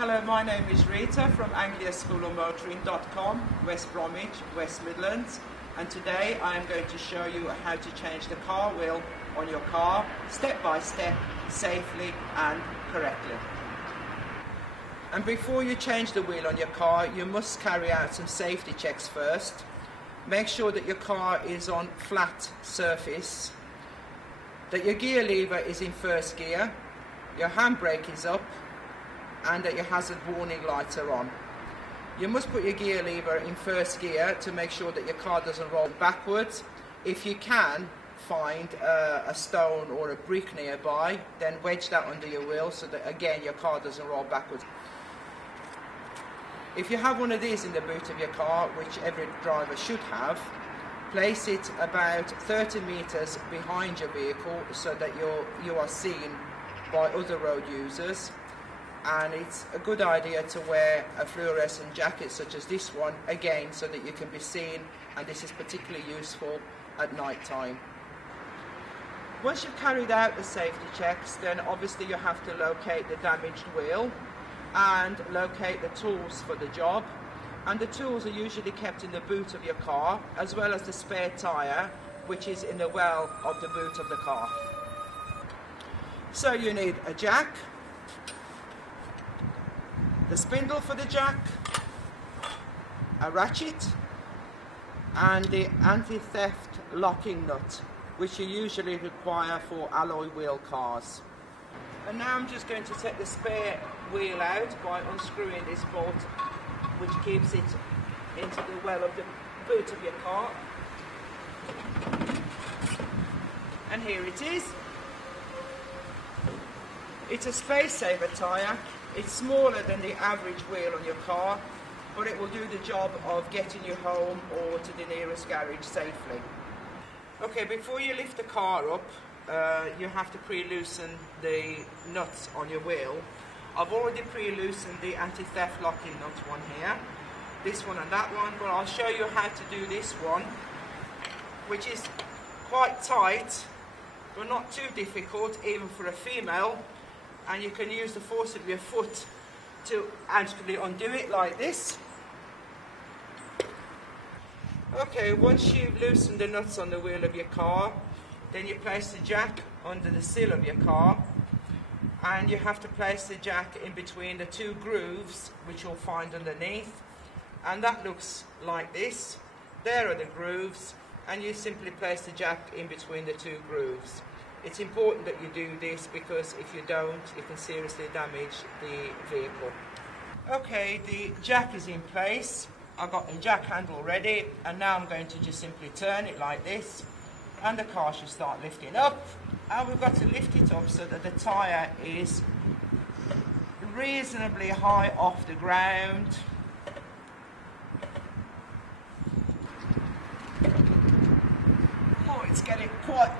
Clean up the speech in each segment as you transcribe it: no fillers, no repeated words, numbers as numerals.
Hello, my name is Rita from Anglia School of Motoring.com, West Bromwich, West Midlands, and today I am going to show you how to change the car wheel on your car step by step, safely and correctly. And before you change the wheel on your car, you must carry out some safety checks first. Make sure that your car is on flat surface, that your gear lever is in first gear, your handbrake is up, and that your hazard warning lights are on. You must put your gear lever in first gear to make sure that your car doesn't roll backwards. If you can find a stone or a brick nearby, then wedge that under your wheel so that again your car doesn't roll backwards. If you have one of these in the boot of your car, which every driver should have, place it about 30 meters behind your vehicle so that you are seen by other road users. And it's a good idea to wear a fluorescent jacket such as this one, again, so that you can be seen, and this is particularly useful at night time. Once you've carried out the safety checks, then obviously you have to locate the damaged wheel and locate the tools for the job. And the tools are usually kept in the boot of your car, as well as the spare tyre, which is in the well of the boot of the car. So you need a jack, the spindle for the jack, a ratchet, and the anti-theft locking nut, which you usually require for alloy wheel cars. And now I'm just going to take the spare wheel out by unscrewing this bolt, which keeps it into the well of the boot of your car. And here it is. It's a space saver tyre. It's smaller than the average wheel on your car, but it will do the job of getting you home or to the nearest garage safely. Okay, before you lift the car up, you have to pre-loosen the nuts on your wheel. I've already pre-loosened the anti-theft locking nut one here, this one and that one, but I'll show you how to do this one, which is quite tight, but not too difficult even for a female. And you can use the force of your foot to actually undo it like this. Okay, once you've loosened the nuts on the wheel of your car, then you place the jack under the sill of your car, and you have to place the jack in between the two grooves which you'll find underneath, and that looks like this. There are the grooves, and you simply place the jack in between the two grooves. It's important that you do this because if you don't, you can seriously damage the vehicle. Okay, the jack is in place. I've got the jack handle ready, and now I'm going to just simply turn it like this, and the car should start lifting up. And we've got to lift it up so that the tyre is reasonably high off the ground. Oh, it's getting quite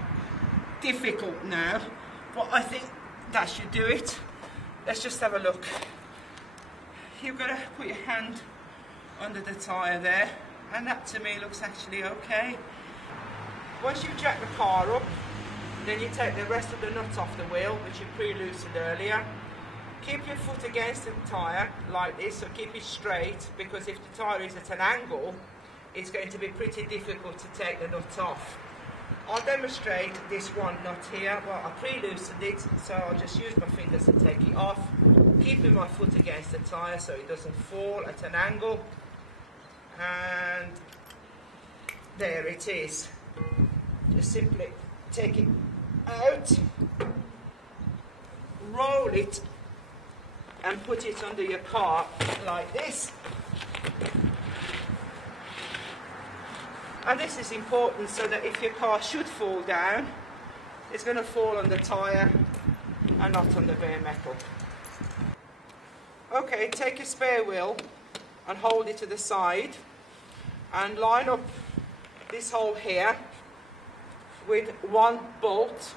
difficult now, but I think that should do it. Let's just have a look. You've got to put your hand under the tyre there, and that to me looks actually okay. Once you've jacked the car up, then you take the rest of the nuts off the wheel, which you pre-loosened earlier. Keep your foot against the tyre like this, so keep it straight, because if the tyre is at an angle, it's going to be pretty difficult to take the nut off. I'll demonstrate this one nut here. Well, I pre-loosened it, so I'll just use my fingers to take it off, keeping my foot against the tyre so it doesn't fall at an angle. And there it is. Just simply take it out, roll it, and put it under your car like this. And this is important so that if your car should fall down, it's going to fall on the tyre and not on the bare metal. Okay, take your spare wheel and hold it to the side and line up this hole here with one bolt,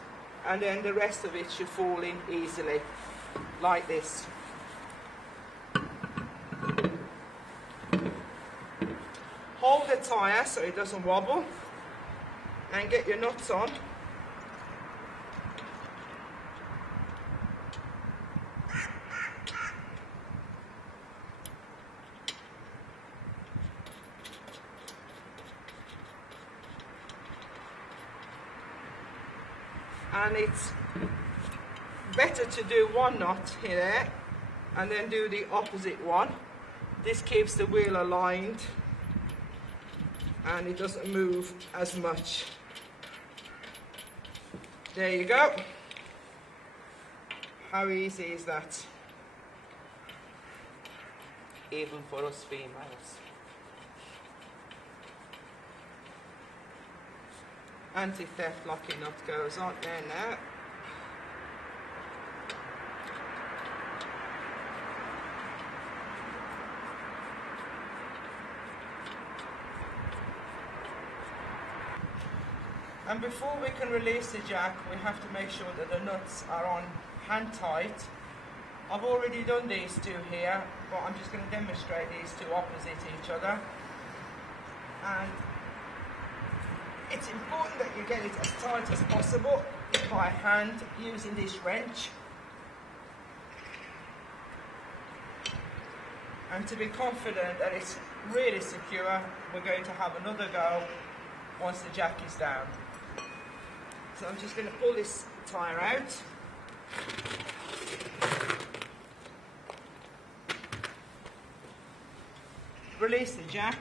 and then the rest of it should fall in easily, like this. Hold the tyre so it doesn't wobble, and get your nuts on. and it's better to do one knot here and then do the opposite one. This keeps the wheel aligned and it doesn't move as much. There you go. How easy is that? Even for us females. Anti-theft locking nut goes on there now. And before we can release the jack, we have to make sure that the nuts are on hand tight. I've already done these two here, but I'm just going to demonstrate these two opposite each other. And it's important that you get it as tight as possible by hand using this wrench. And to be confident that it's really secure, we're going to have another go once the jack is down. So I'm just going to pull this tyre out. Release the jack.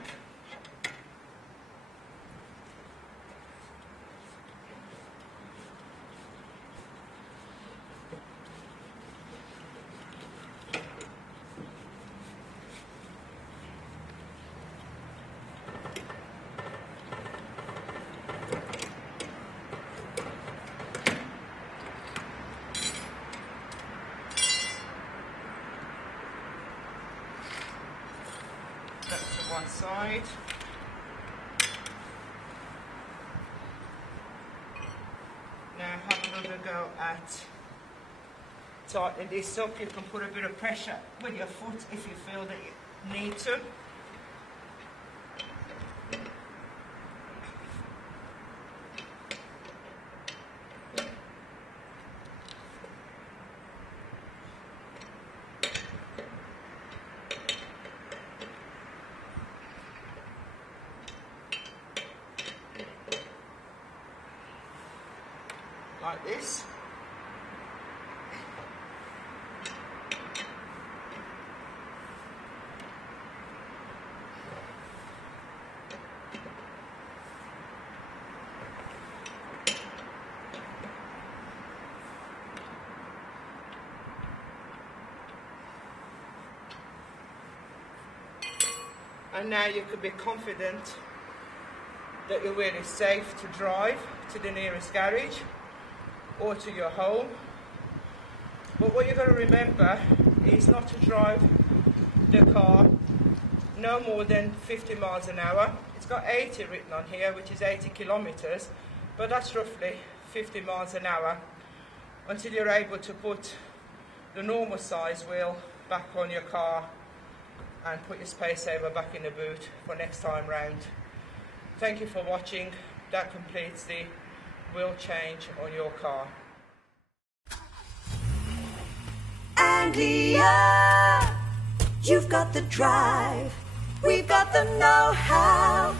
One side. Now have another go at tightening this up. You can put a bit of pressure with your foot if you feel that you need to. Like this. And now you can be confident that your wheel is safe to drive to the nearest garage or to your home. But what you've got to remember is not to drive the car no more than 50 miles an hour. It's got 80 written on here, which is 80 kilometers, but that's roughly 50 miles an hour until you're able to put the normal size wheel back on your car and put your space saver back in the boot for next time round. Thank you for watching. That completes the wheel change on your car. Anglia, you've got the drive, we've got the know-how.